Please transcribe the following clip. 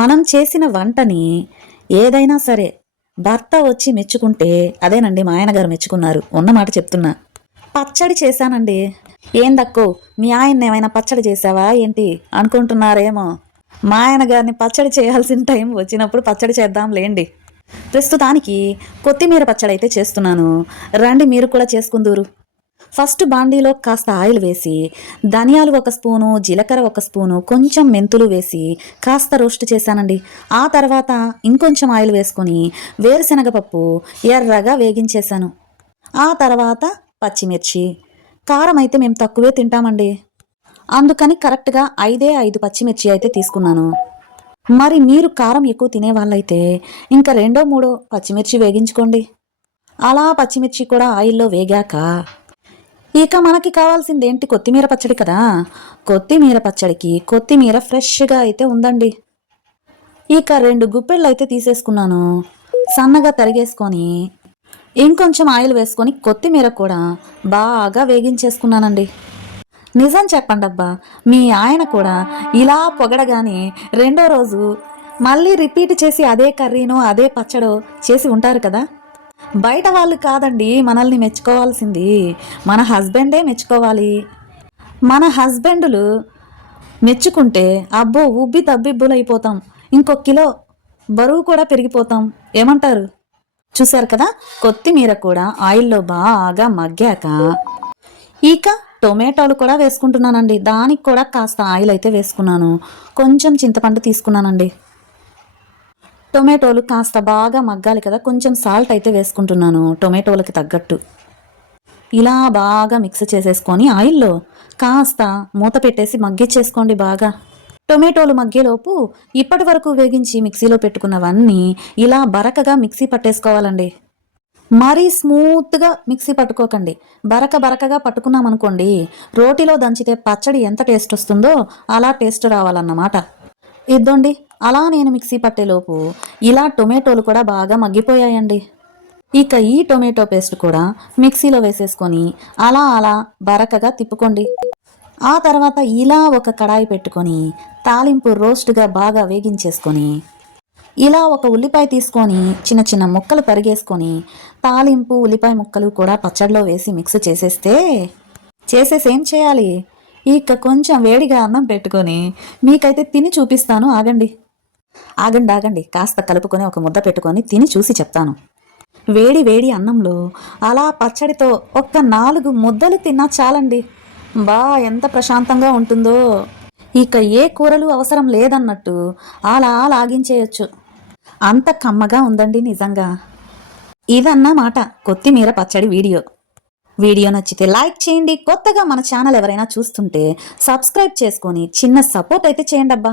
మనం చేసిన వంటని ఏదైనా సరే భర్త వచ్చి మెచ్చుకుంటే అదేనండి మా ఆయన గారు మెచ్చుకున్నారు ఉన్నమాట చెప్తున్నా. పచ్చడి చేశానండి. ఏందక్కో మీ ఆయన్ని ఏమైనా పచ్చడి చేసావా ఏంటి? అనుకుంటున్నారేమో. మా ఆయన గారిని పచ్చడి చేయాల్సిన టైం వచ్చినప్పుడు పచ్చడి చేద్దాం లేండి ప్రస్తుతానికి కొత్తిమీర పచ్చడి అయితే చేస్తున్నాను. రండి మీరు కూడా చేసుకుందూరు. ఫస్ట్ బాండీలో కాస్త ఆయిల్ వేసి ధనియాలు ఒక స్పూను జీలకర్ర ఒక స్పూను కొంచెం మెంతులు వేసి కాస్త రోస్ట్ చేశానండి. ఆ తర్వాత ఇంకొంచెం ఆయిల్ వేసుకొని వేరుశనగపప్పు ఎర్రగా వేగించేశాను. ఆ తర్వాత పచ్చిమిర్చి. కారం అయితే మేము తక్కువే తింటామండి. అందుకని కరెక్ట్గా ఐదే ఐదు పచ్చిమిర్చి అయితే తీసుకున్నాను. మరి మీరు కారం ఎక్కువ తినే వాళ్ళైతే ఇంకా రెండో మూడో పచ్చిమిర్చి వేగించుకోండి. అలా పచ్చిమిర్చి కూడా ఆయిల్లో వేగాక ఇక మనకి కావాల్సింది ఏంటి? కొత్తిమీర పచ్చడి కదా. కొత్తిమీర పచ్చడికి కొత్తిమీర ఫ్రెష్గా అయితే ఉందండి. ఇక రెండు గుప్పెళ్ళు అయితే తీసేసుకున్నాను. సన్నగా తరిగేసుకొని ఇంకొంచెం ఆయిల్ వేసుకొని కొత్తిమీర కూడా బాగా వేగించేసుకున్నానండి. నిజం చెప్పండి అబ్బా మీ ఆయన కూడా ఇలా పొగడగానే రెండో రోజు మళ్ళీ రిపీట్ చేసి అదే కర్రీనో అదే పచ్చడో చేసి ఉంటారు కదా. బయట వాళ్ళు కాదండి మనల్ని మెచ్చుకోవాల్సింది. మన హస్బెండే మెచ్చుకోవాలి. మన హస్బెండులు మెచ్చుకుంటే అబ్బో ఉబ్బి తబ్బిబ్బులు అయిపోతాం ఇంకో కిలో బరువు కూడా పెరిగిపోతాం. ఏమంటారు? చూశారు కదా? కొత్తిమీర కూడా ఆయిల్లో బాగా మగ్గాక. ఇక టొమాటోలు కూడా వేసుకుంటున్నానండి. దానికి కూడా కాస్త ఆయిల్ అయితే వేసుకున్నాను. కొంచెం చింతపండు తీసుకున్నానండి. టొమాటోలు కాస్త బాగా మగ్గాలి కదా కొంచెం సాల్ట్ అయితే వేసుకుంటున్నాను టొమాటోలకి తగ్గట్టు. ఇలా బాగా మిక్స్ చేసేసుకొని ఆయిల్లో కాస్త మూత పెట్టేసి మగ్గిచ్చేసుకోండి బాగా. టొమాటోలు మగ్గేలోపు ఇప్పటి వరకు వేగించి మిక్సీలో పెట్టుకున్నవన్నీ ఇలా బరకగా మిక్సీ పట్టేసుకోవాలండి. మరీ స్మూత్గా మిక్సీ పట్టుకోకండి. బరక బరకగా పట్టుకున్నామనుకోండి రోటిలో దంచితే పచ్చడి ఎంత టేస్ట్ వస్తుందో అలా టేస్ట్ రావాలన్నమాట. ఇద్దండి అలా నేను మిక్సీ పట్టేలోపు ఇలా టొమాటోలు కూడా బాగా మగ్గిపోయాయండి. ఇక ఈ టొమాటో పేస్ట్ కూడా మిక్సీలో వేసేసుకొని అలా అలా బరకగా తిప్పుకోండి. ఆ తర్వాత ఇలా ఒక కడాయి పెట్టుకొని తాలింపు రోస్ట్గా బాగా వేగించేసుకొని ఇలా ఒక ఉల్లిపాయ తీసుకొని చిన్న చిన్న ముక్కలు తరిగేసుకొని తాలింపు ఉల్లిపాయ ముక్కలు కూడా పచ్చడిలో వేసి మిక్స్ చేసేస్తే చేసేసి ఏం చేయాలి? ఇక కొంచెం వేడిగా అన్నం పెట్టుకొని మీకైతే తిని చూపిస్తాను ఆగండి. ఆగండి ఆగండి. కాస్త కలుపుకొని ఒక ముద్ద పెట్టుకొని తిని చూసి చెప్తాను. వేడి వేడి అన్నంలో అలా పచ్చడితో ఒక్క నాలుగు ముద్దలు తిన్నా చాలండి. బా ఎంత ప్రశాంతంగా ఉంటుందో. ఇక ఏ కూరలు అవసరం లేదన్నట్టు అలా లాగించేయొచ్చు. అంత కమ్మగా ఉందండి నిజంగా. ఇదన్నమాట కొత్తిమీర పచ్చడి వీడియో. వీడియో నచ్చితే లైక్ చేయండి. కొత్తగా మన ఛానల్ ఎవరైనా చూస్తుంటే సబ్స్క్రైబ్ చేసుకొని చిన్న సపోర్ట్ అయితే చేయండి అబ్బా